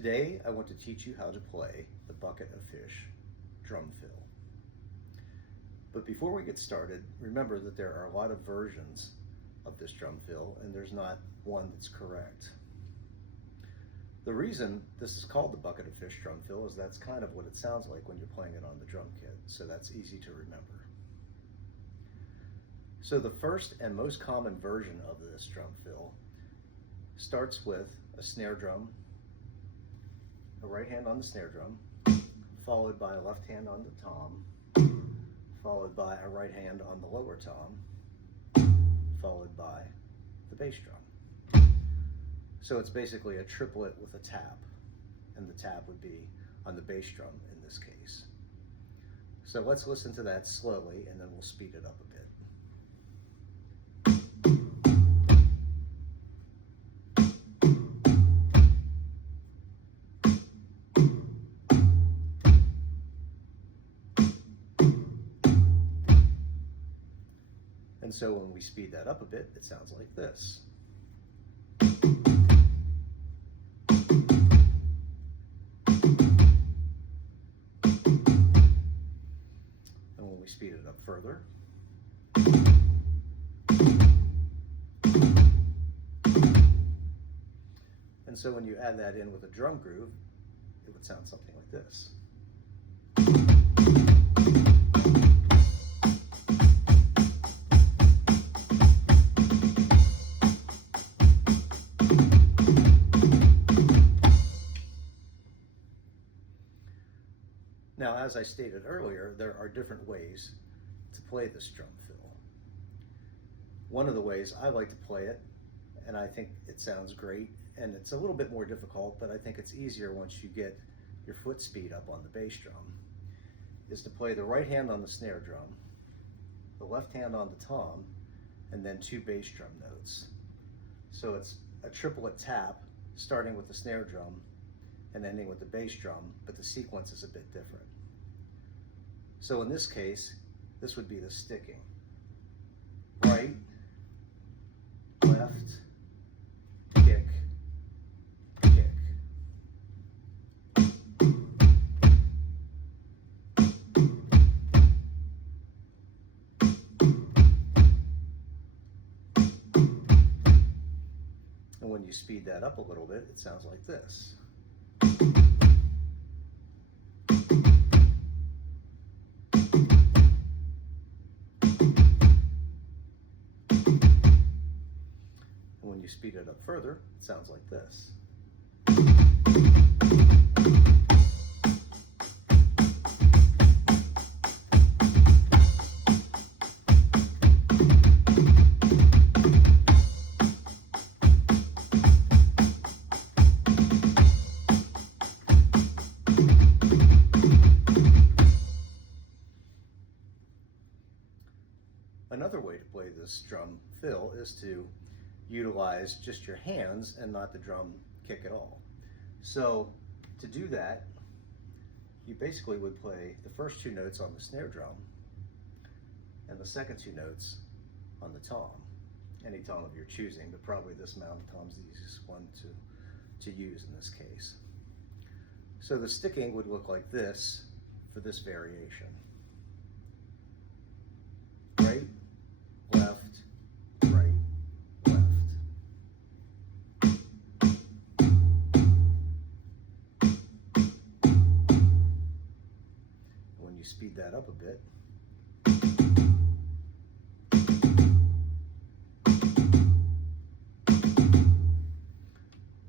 Today I want to teach you how to play the Bucket of Fish drum fill. But before we get started, remember that there are a lot of versions of this drum fill and there's not one that's correct. The reason this is called the Bucket of Fish drum fill is that's kind of what it sounds like when you're playing it on the drum kit, so that's easy to remember. So the first and most common version of this drum fill starts with a snare drum, a right hand on the snare drum, followed by a left hand on the tom, followed by a right hand on the lower tom, followed by the bass drum. So it's basically a triplet with a tap, and the tap would be on the bass drum in this case. So let's listen to that slowly and then we'll speed it up a bit. And so when we speed that up a bit, it sounds like this. And when we speed it up further, and so when you add that in with a drum groove, it would sound something like this. Now, as I stated earlier, there are different ways to play this drum fill. One of the ways I like to play it, and I think it sounds great, and it's a little bit more difficult, but I think it's easier once you get your foot speed up on the bass drum, is to play the right hand on the snare drum, the left hand on the tom, and then two bass drum notes. So it's a triplet tap, starting with the snare drum and ending with the bass drum, but the sequence is a bit different. So in this case, this would be the sticking. Right, left, kick, kick. And when you speed that up a little bit, it sounds like this. When you speed it up further, it sounds like this. Another way to play this drum fill is to utilize just your hands and not the drum kick at all. So to do that, you basically would play the first two notes on the snare drum and the second two notes on the tom. Any tom of your choosing, but probably this amount of tom is the easiest one to use in this case. So the sticking would look like this for this variation. Right, left, right, left. When you speed that up a bit,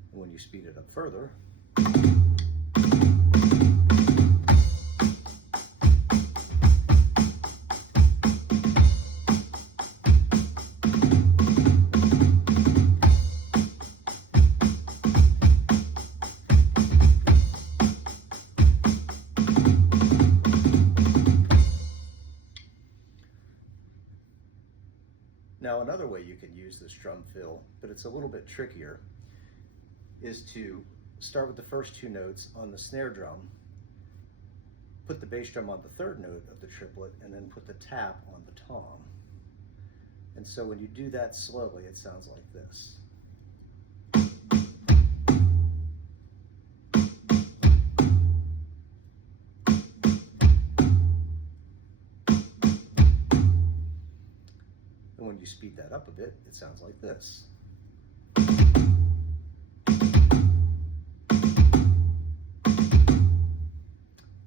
and when you speed it up further, now another way you can use this drum fill, but it's a little bit trickier, is to start with the first two notes on the snare drum, put the bass drum on the third note of the triplet, and then put the tap on the tom. And so when you do that slowly, it sounds like this. when you speed that up a bit, it sounds like this.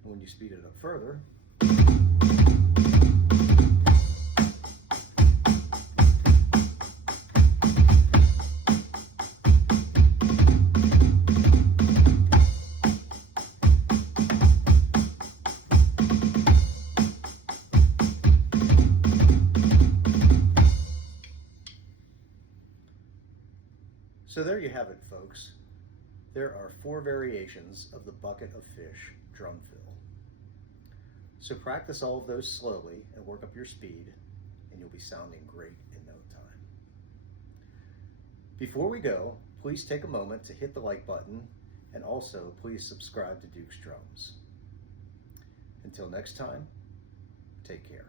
When you speed it up further, so there you have it, folks. There are 4 variations of the bucket of fish drum fill. So practice all of those slowly and work up your speed, and you'll be sounding great in no time. Before we go, please take a moment to hit the like button, and also please subscribe to Duke's Drums. Until next time, take care.